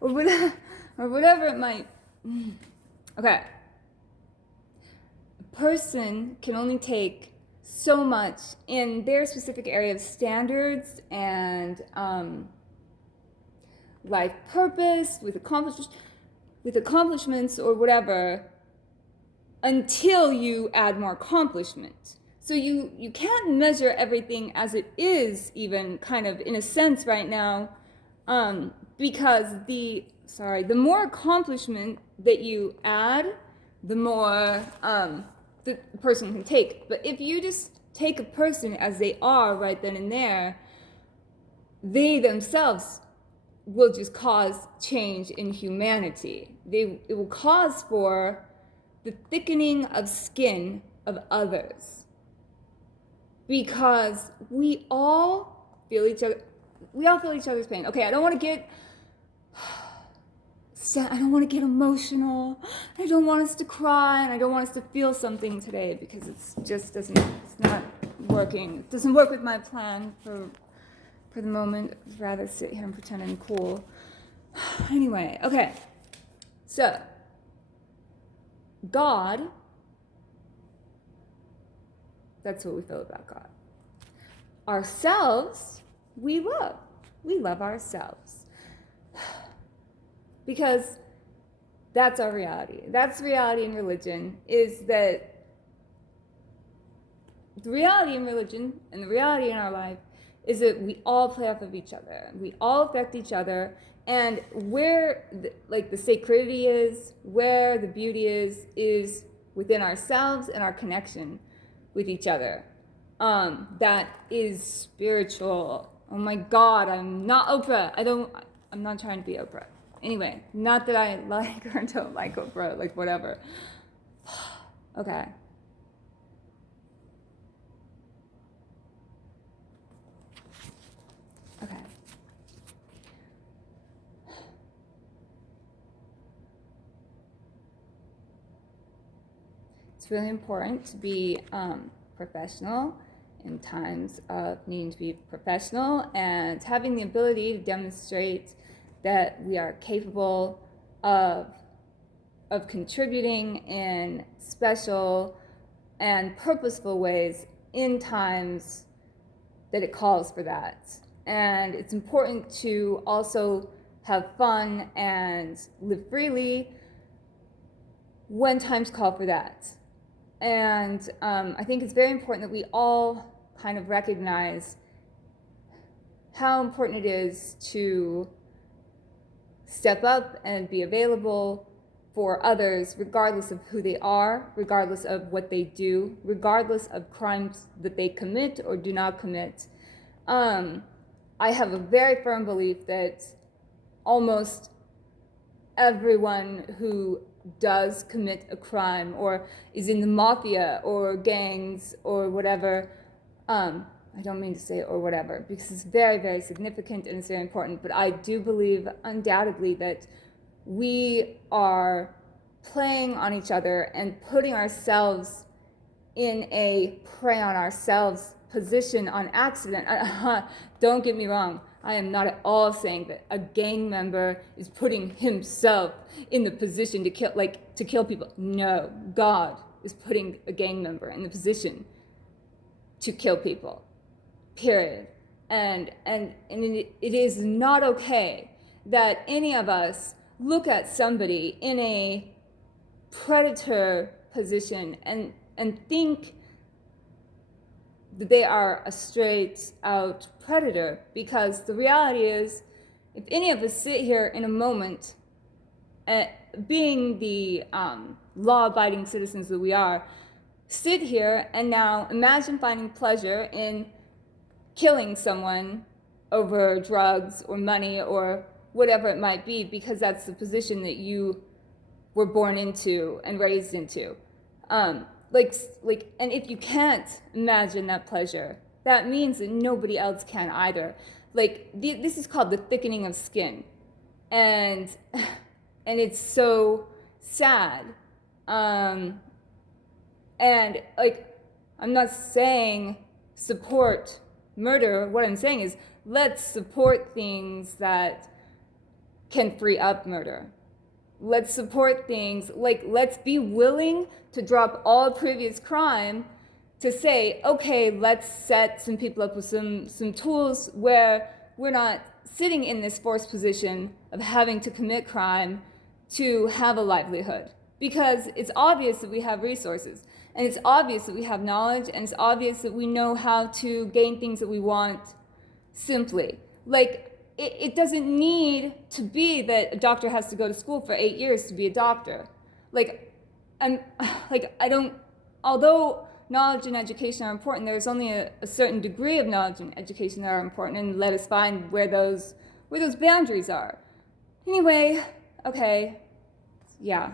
or whatever, or whatever it might. Okay, a person can only take so much in their specific area of standards and life purpose, with accomplishments or whatever, until you add more accomplishment. So you can't measure everything as it is, even kind of in a sense right now, because the more accomplishment that you add, the more the person can take. But if you just take a person as they are right then and there, they themselves will just cause change in humanity. It will cause for the thickening of skin of others, because we all feel each other's pain. Okay, I don't want to get emotional. I don't want us to cry, and I don't want us to feel something today, because it's not working. It doesn't work with my plan for the moment. I'd rather sit here and pretend I'm cool. Anyway, okay. So, God, that's what we feel about God. Ourselves, we love. We love ourselves. Because that's our reality. That's reality in religion, is that the reality in religion and the reality in our life is that we all play off of each other. We all affect each other. And where the sacredity is, where the beauty is within ourselves and our connection with each other. That is spiritual. Oh my God, I'm not Oprah. I'm not trying to be Oprah. Anyway, not that I like or don't like Oprah, like whatever. Okay. Okay. It's really important to be professional in times of needing to be professional, and having the ability to demonstrate that we are capable of contributing in special and purposeful ways in times that it calls for that. And it's important to also have fun and live freely when times call for that. And I think it's very important that we all kind of recognize how important it is to step up and be available for others, regardless of who they are, regardless of what they do, regardless of crimes that they commit or do not commit. I have a very firm belief that almost everyone who does commit a crime or is in the mafia or gangs or whatever, I don't mean to say or whatever, because it's very, very significant and it's very important, but I do believe undoubtedly that we are playing on each other and putting ourselves in a prey on ourselves position on accident. Don't get me wrong. I am not at all saying that a gang member is putting himself in the position to kill people. No, God is putting a gang member in the position to kill people. Period. And it is not okay that any of us look at somebody in a predator position and think that they are a straight out predator, because the reality is, if any of us sit here in a moment, being the law-abiding citizens that we are, sit here and now imagine finding pleasure in killing someone over drugs or money or whatever it might be, because that's the position that you were born into and raised into. And if you can't imagine that pleasure, that means that nobody else can either. This is called the thickening of skin, and it's so sad. And I'm not saying support murder. What I'm saying is, let's support things that can free up murder. Let's support things like, let's be willing to drop all previous crime to say, okay, let's set some people up with some tools where we're not sitting in this forced position of having to commit crime to have a livelihood. Because it's obvious that we have resources, and it's obvious that we have knowledge, and it's obvious that we know how to gain things that we want simply. Like, it doesn't need to be that a doctor has to go to school for 8 years to be a doctor. Although knowledge and education are important, there's only a certain degree of knowledge and education that are important, and let us find where those boundaries are. Anyway, okay, yeah.